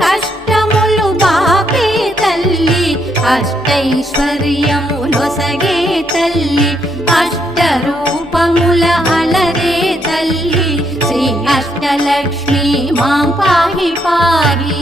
కష్టములు బాపే తల్లి అష్టైశ్వర్యములొసగే తల్లి అష్టరూపముల అలరే తల్లి శ్రీ అష్టలక్ష్మి మాం పాహి పాహి